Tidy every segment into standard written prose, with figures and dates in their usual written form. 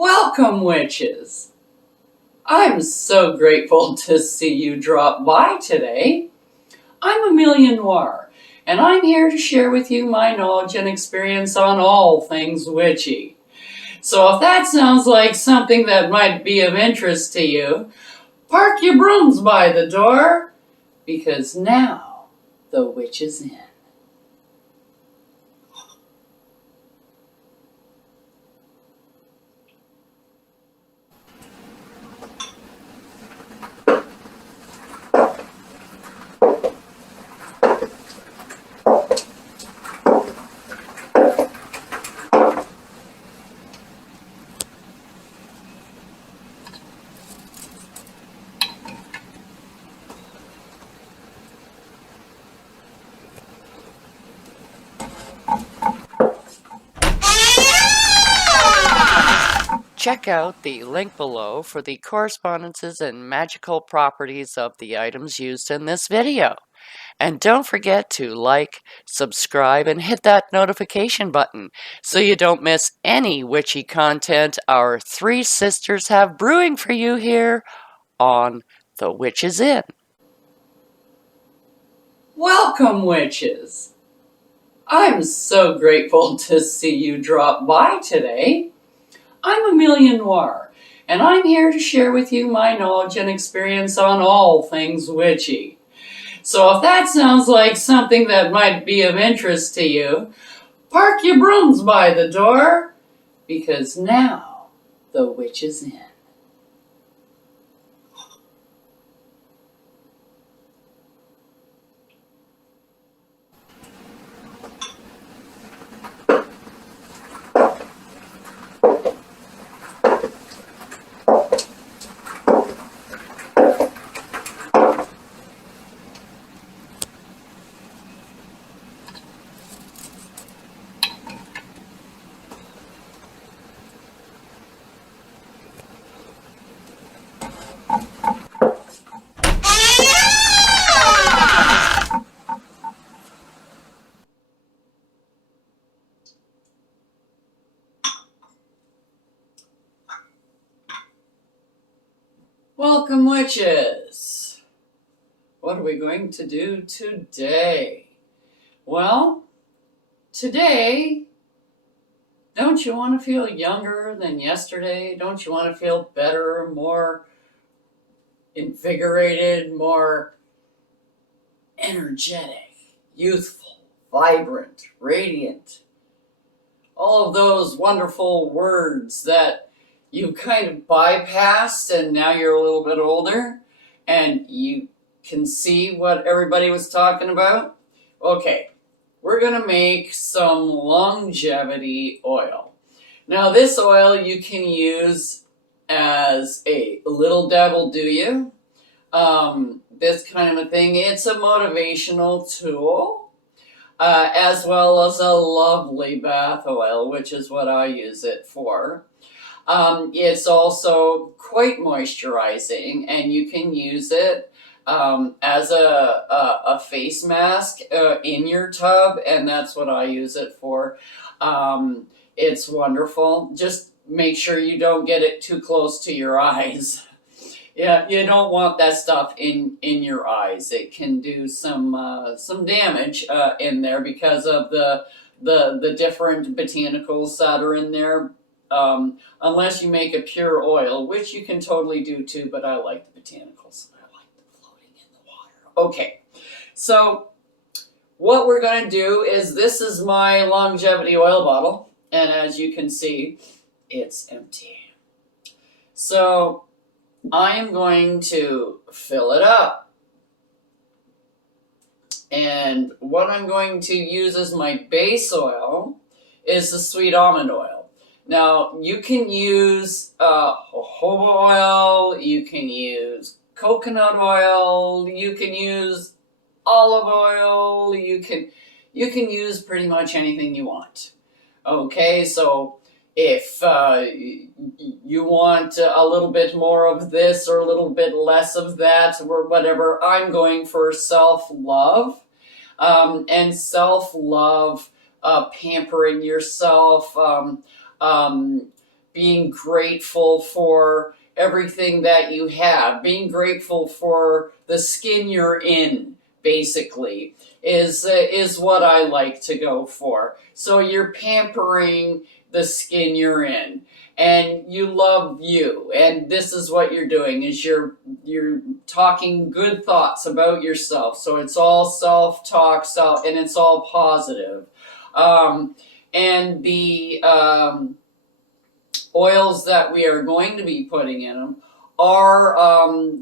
Welcome, witches! I'm so grateful to see you drop by today. I'm Amelia Noir, and I'm here to share with you my knowledge and experience on all things witchy. So if that sounds like something that might be of interest to you, park your brooms by the door, because now the witch is in. Check out the link below for the correspondences and magical properties of the items used in this video. And don't forget to like, subscribe, and hit that notification button so you don't miss any witchy content our three sisters have brewing for you here on The Witch is In. Welcome, witches! I'm so grateful to see you drop by today. I'm Amelia Noir, and I'm here to share with you my knowledge and experience on all things witchy. So if that sounds like something that might be of interest to you, park your brooms by the door, because now the witch is in. Welcome, witches! What are we going to do today? Well, today, don't you want to feel younger than yesterday? Don't you want to feel better, more invigorated, more energetic, youthful, vibrant, radiant? All of those wonderful words that you kind of bypassed and now you're a little bit older and you can see what everybody was talking about. Okay, we're going to make some longevity oil. Now this oil you can use as a little devil do you. This kind of a thing. It's a motivational tool. As well as a lovely bath oil, which is what I use it for. It's also quite moisturizing, and you can use it as a face mask in your tub, and that's what I use it for. It's wonderful. Just make sure you don't get it too close to your eyes. Yeah, you don't want that stuff in your eyes. It can do some damage in there because of the different botanicals that are in there. Unless you make a pure oil, which you can totally do too, but I like the botanicals. I like them floating in the water. Okay, so what we're going to do is, this is my longevity oil bottle, and as you can see, it's empty. So I am going to fill it up. And what I'm going to use as my base oil is the sweet almond oil. Now, you can use jojoba oil, you can use coconut oil, you can use olive oil, you can use pretty much anything you want. Okay, so if you want a little bit more of this or a little bit less of that or whatever, I'm going for self-love. And self-love, pampering yourself, being grateful for everything that you have, being grateful for the skin you're in, basically, is what I like to go for. So you're pampering the skin you're in, and you love you, and this is what you're doing is you're talking good thoughts about yourself. So it's all self-talk, and it's all positive. And the oils that we are going to be putting in them are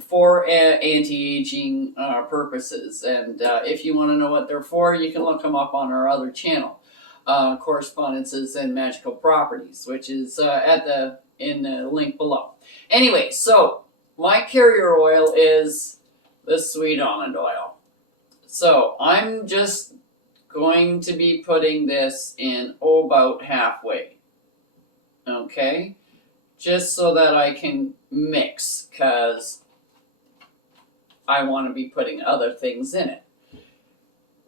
for anti-aging purposes. And if you want to know what they're for, you can look them up on our other channel, Correspondences and Magical Properties, which is in the link below. Anyway, so my carrier oil is the sweet almond oil. So I'm just going to be putting this in about halfway. Okay, just so that I can mix, because I want to be putting other things in it.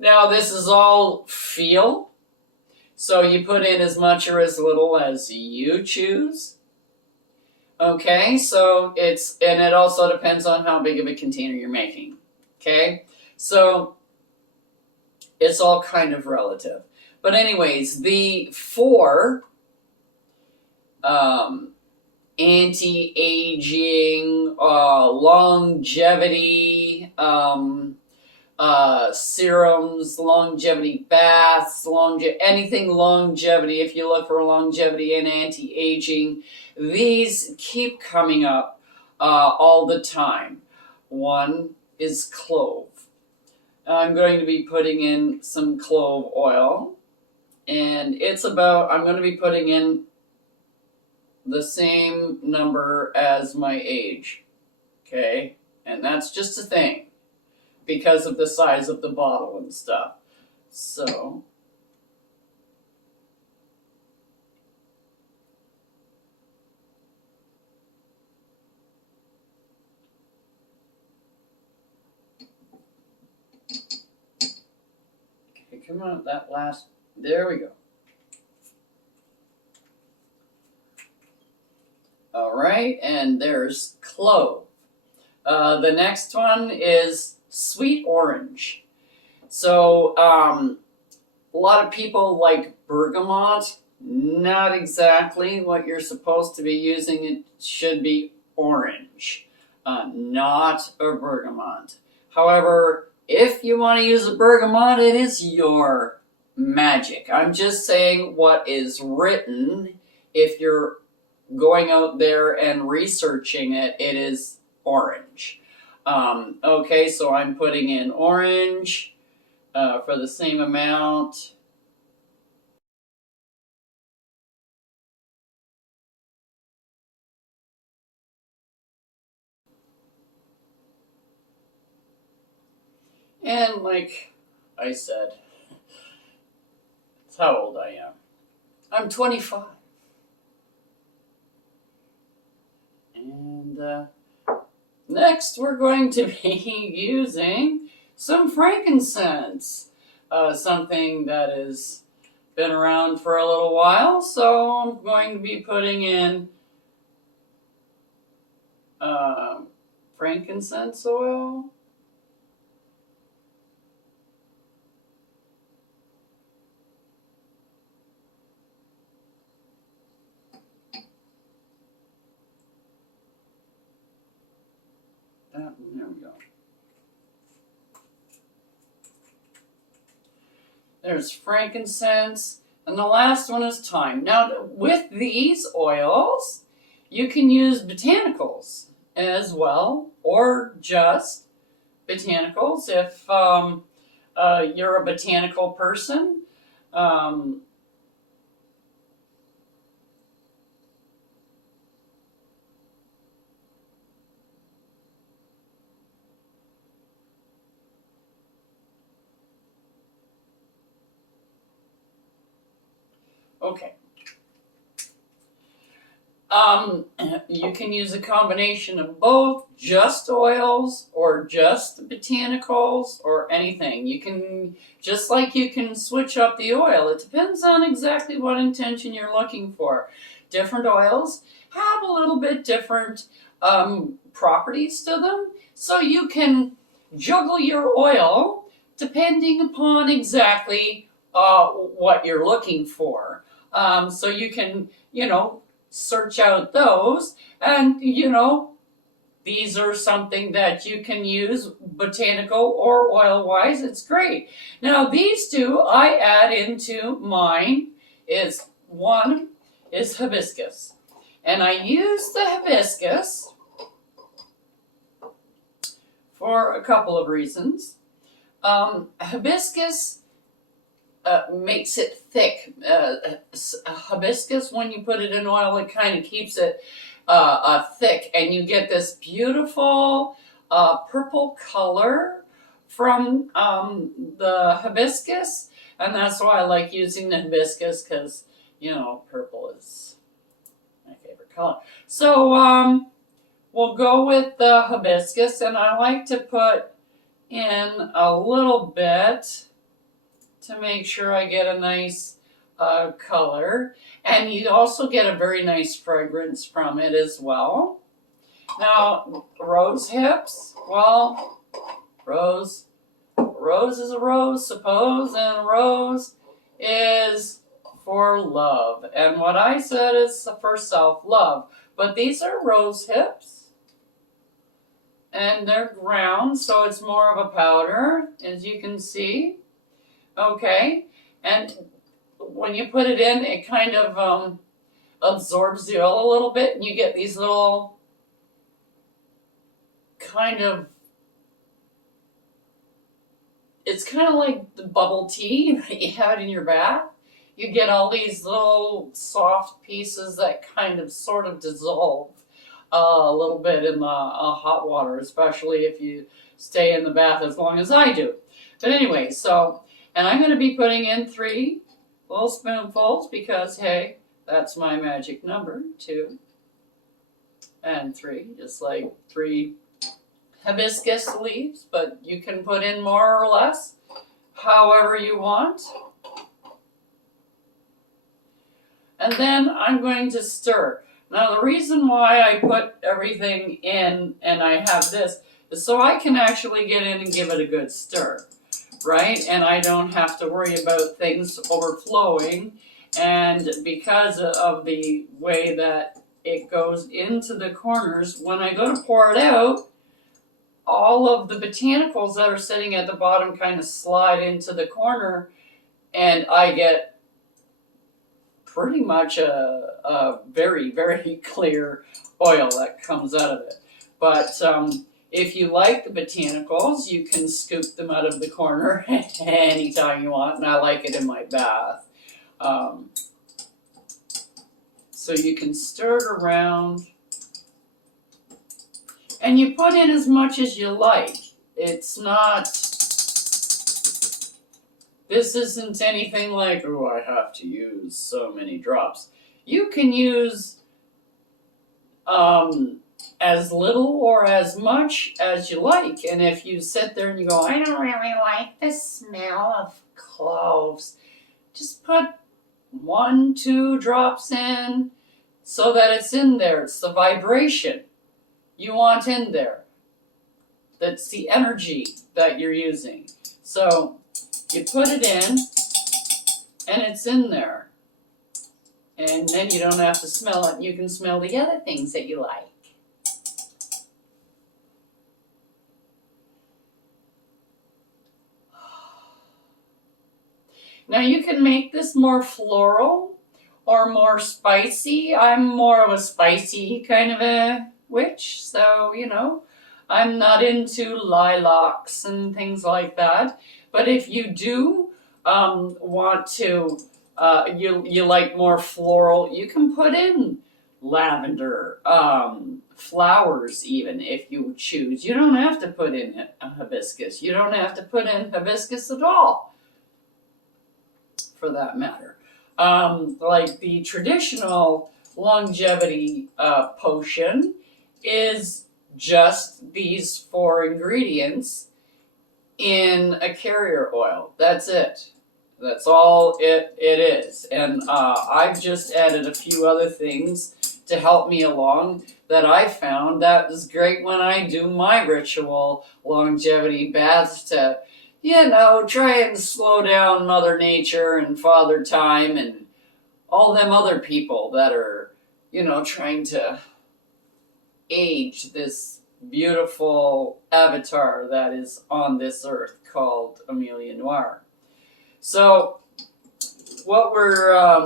Now this is all feel, so you put in as much or as little as you choose. Okay, so it also depends on how big of a container you're making. Okay, so it's all kind of relative. But anyways, the four anti-aging, longevity serums, longevity baths, anything longevity. If you look for longevity and anti-aging, these keep coming up all the time. One is clove. I'm going to be putting in some clove oil, and I'm going to be putting in the same number as my age, okay? And that's just a thing because of the size of the bottle and stuff. So okay, come on, there we go. All right, and there's clove. The next one is sweet orange. So a lot of people like bergamot. Not exactly what you're supposed to be using. It should be orange, not a bergamot. However, if you want to use a bergamot, it is your magic. I'm just saying what is written. If you're going out there and researching it, it is orange. Okay, so I'm putting in orange for the same amount. And like I said, that's how old I am. I'm 25. And next we're going to be using some frankincense. Something that has been around for a little while. So I'm going to be putting in frankincense oil. There we go. There's frankincense, and the last one is thyme. Now, with these oils, you can use botanicals as well, or just botanicals if you're a botanical person. Okay. You can use a combination of both, just oils or just botanicals or anything. You can, just like you can switch up the oil. It depends on exactly what intention you're looking for. Different oils have a little bit different properties to them, so you can juggle your oil depending upon exactly what you're looking for. So you can, search out those, and these are something that you can use botanical or oil wise. It's great. Now these two I add into mine. Is one is hibiscus, and I use the hibiscus for a couple of reasons. Hibiscus makes it thick. Hibiscus, when you put it in oil, it kind of keeps it thick, and you get this beautiful purple color from the hibiscus, and that's why I like using the hibiscus, because purple is my favorite color. So we'll go with the hibiscus, and I like to put in a little bit to make sure I get a nice color, and you also get a very nice fragrance from it as well. Now, rose hips, well, rose is a rose, suppose, and rose is for love, and what I said is for self-love, but these are rose hips, and they're ground, so it's more of a powder, as you can see. Okay, and when you put it in, it kind of absorbs the oil a little bit, and you get these little it's kind of like the bubble tea that you have in your bath. You get all these little soft pieces that kind of sort of dissolve a little bit in the hot water, especially if you stay in the bath as long as I do. But anyway, and I'm going to be putting in 3 little spoonfuls because, hey, that's my magic number, 2 and 3, just like 3 hibiscus leaves, but you can put in more or less, however you want. And then I'm going to stir. Now, the reason why I put everything in and I have this is so I can actually get in and give it a good stir. Right? And I don't have to worry about things overflowing. And because of the way that it goes into the corners, when I go to pour it out, all of the botanicals that are sitting at the bottom kind of slide into the corner, and I get pretty much a very, very clear oil that comes out of it. But if you like the botanicals, you can scoop them out of the corner anytime you want, and I like it in my bath. So you can stir it around, and you put in as much as you like. It's not, this isn't anything like, oh, I have to use so many drops. You can use as little or as much as you like. And if you sit there and you go, I don't really like the smell of cloves, just put 1, 2 drops in so that it's in there. It's the vibration you want in there. That's the energy that you're using. So you put it in, and it's in there. And then you don't have to smell it. You can smell the other things that you like. Now you can make this more floral or more spicy. I'm more of a spicy kind of a witch, so I'm not into lilacs and things like that. But if you do want to, you like more floral, you can put in lavender, flowers even if you choose. You don't have to put in hibiscus. You don't have to put in hibiscus at all, for that matter. Like the traditional longevity potion is just these 4 ingredients in a carrier oil. That's it. That's all it is. And I've just added a few other things to help me along that I found that is great when I do my ritual longevity baths to, try and slow down Mother Nature and Father Time and all them other people that are, trying to age this beautiful avatar that is on this earth called Amelia Noir. So what we're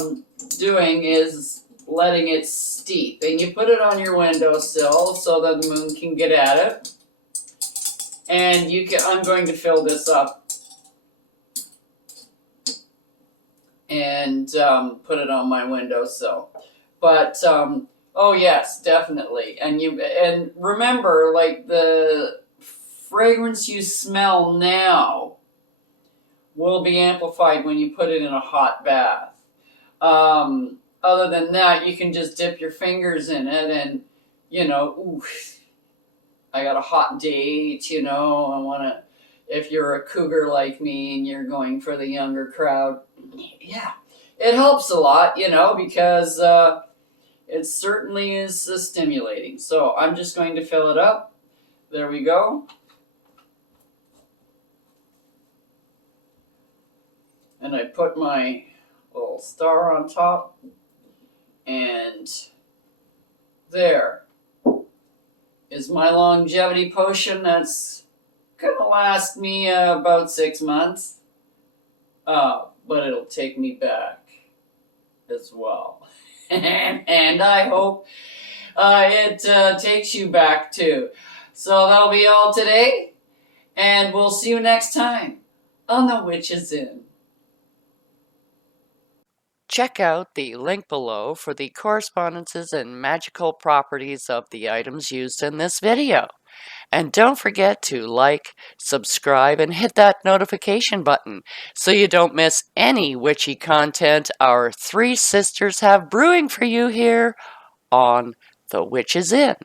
doing is letting it steep, and you put it on your windowsill so that the moon can get at it. And I'm going to fill this up and put it on my windowsill. But oh yes, definitely. And remember, like, the fragrance you smell now will be amplified when you put it in a hot bath. Other than that, you can just dip your fingers in it and, ooh, I got a hot date, I want to, if you're a cougar like me and you're going for the younger crowd, yeah, it helps a lot, because it certainly is stimulating. So I'm just going to fill it up. There we go. And I put my little star on top. And there is my longevity potion that's going to last me about 6 months. But it'll take me back as well. And I hope it takes you back too. So that'll be all today. And we'll see you next time on The Witch's Inn. Check out the link below for the correspondences and magical properties of the items used in this video. And don't forget to like, subscribe, and hit that notification button so you don't miss any witchy content our 3 sisters have brewing for you here on The Witch's Inn.